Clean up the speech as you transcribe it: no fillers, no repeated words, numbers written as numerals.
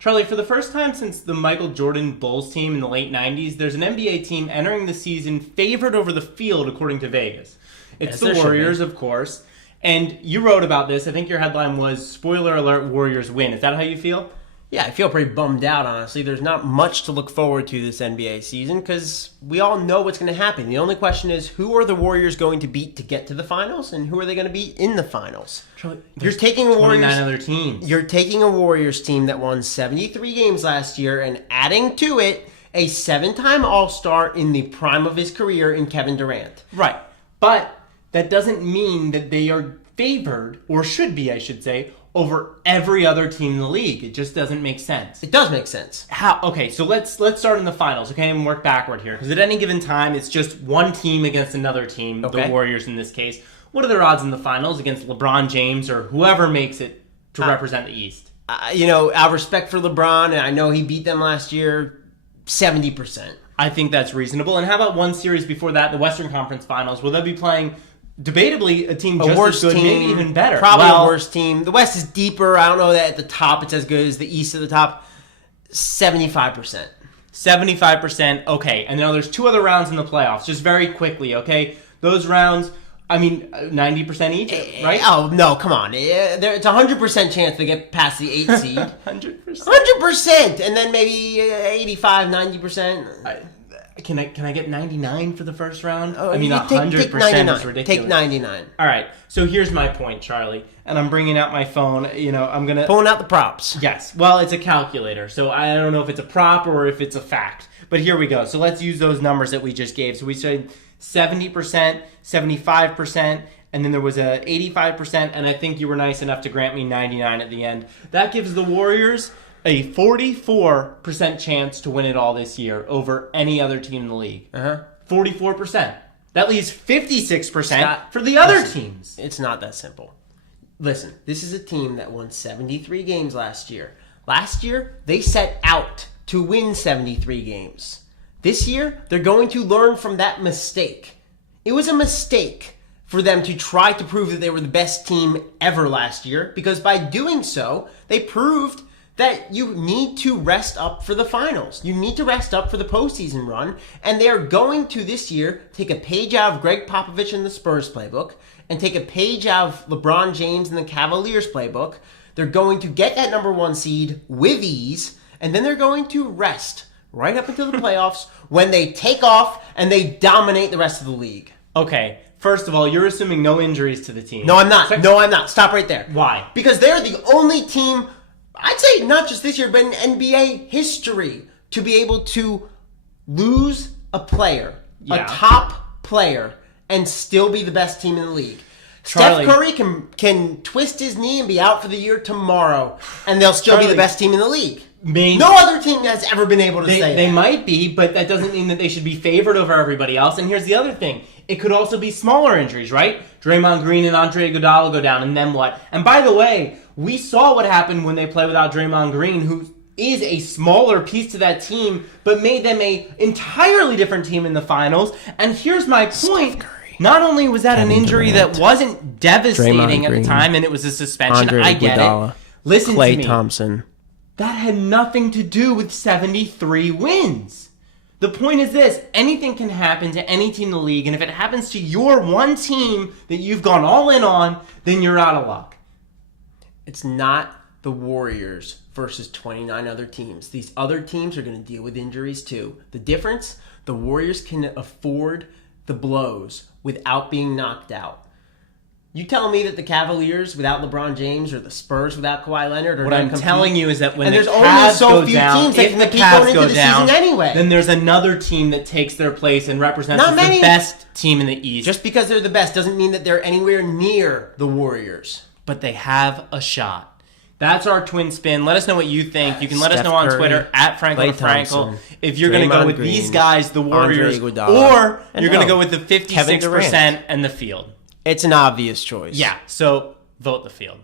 Charlie, for the first time since the Michael Jordan Bulls team in the late 90s, there's an NBA team entering the season favored over the field according to Vegas. It's the Warriors, of course. And you wrote about this. I think your headline was, spoiler alert, Warriors win. Is that how you feel? Yeah, I feel pretty bummed out, honestly. There's not much to look forward to this NBA season because we all know what's going to happen. The only question is, who are the Warriors going to beat to get to the finals, and who are they going to beat in the finals? You're taking a Warriors, 29 other teams. You're taking a Warriors team that won 73 games last year and adding to it a 7-time All-Star in the prime of his career in Kevin Durant. Right. But that doesn't mean that they are favored, or should be, I should say, over every other team in the league. It just doesn't make sense. It does make sense. How? Okay, so let's start in the finals, okay, and work backward here. Because at any given time, it's just one team against another team, the Warriors in this case. What are their odds in the finals against LeBron James or whoever makes it to represent the East? Out of respect for LeBron, and I know he beat them last year, 70%. I think that's reasonable. And how about one series before that, the Western Conference Finals? Will they be playing... debatably, a team just as good, maybe even better. Probably a worse team. The West is deeper. I don't know that at the top it's as good as the East at the top. 75%. 75%, okay. And now there's 2 other rounds in the playoffs, just very quickly, okay? Those rounds, 90% each, right? Oh, no, come on. It's a 100% chance they get past the 8 seed. 100%? 100%! And then maybe 85, 90%. Can I get 99 for the first round? Oh, 100% take 99. is ridiculous. Take 99. All right. So here's my point, Charlie. And I'm bringing out my phone. I'm going to... Pulling out the props. Yes. Well, it's a calculator. So I don't know if it's a prop or if it's a fact. But here we go. So let's use those numbers that we just gave. So we said 70%, 75%, and then there was a 85%, and I think you were nice enough to grant me 99 at the end. That gives the Warriors a 44% chance to win it all this year over any other team in the league. 44%. That leaves 56% for the other teams. It's not that simple. Listen, this is a team that won 73 games last year. Last year, they set out to win 73 games. This year, they're going to learn from that mistake. It was a mistake for them to try to prove that they were the best team ever last year, because by doing so, they proved that you need to rest up for the finals. You need to rest up for the postseason run, and they are going to this year take a page out of Greg Popovich and the Spurs playbook and take a page out of LeBron James and the Cavaliers playbook. They're going to get that number 1 seed with ease, and then they're going to rest right up until the playoffs when they take off and they dominate the rest of the league. Okay, first of all, you're assuming no injuries to the team. No, I'm not. No, I'm not. Stop right there. Why? Because they're the only team, I'd say not just this year, but in NBA history, to be able to lose a player, a top player, and still be the best team in the league. Charlie, Steph Curry can twist his knee and be out for the year tomorrow, and they'll still be the best team in the league. No other team has ever been able to say that. They might be, but that doesn't mean that they should be favored over everybody else. And here's the other thing. It could also be smaller injuries, right? Draymond Green and Andre Iguodala go down, and then what? And by the way, we saw what happened when they play without Draymond Green, who is a smaller piece to that team, but made them a entirely different team in the finals. And here's my point. Not only was that an injury that wasn't devastating at the time, and it was a suspension, I get it. Listen to me. Klay Thompson. That had nothing to do with 73 wins. The point is this. Anything can happen to any team in the league, and if it happens to your one team that you've gone all in on, then you're out of luck. It's not the Warriors versus 29 other teams. These other teams are going to deal with injuries too. The difference, the Warriors can afford the blows without being knocked out. You telling me that the Cavaliers without LeBron James or the Spurs without Kawhi Leonard are what I'm telling you is that when and the there's Cavs only so go few down, teams that if can the compete Cavs going into go the down, season anyway, then there's another team that takes their place and represents as the best team in the East. Just because they're the best doesn't mean that they're anywhere near the Warriors. But they have a shot. That's our twin spin. Let us know what you think. You can let us know on Twitter at FrancoFrankel if you're going to go with these guys, the Warriors, or you're going to go with the 56% and the field. It's an obvious choice. Yeah, so vote the field.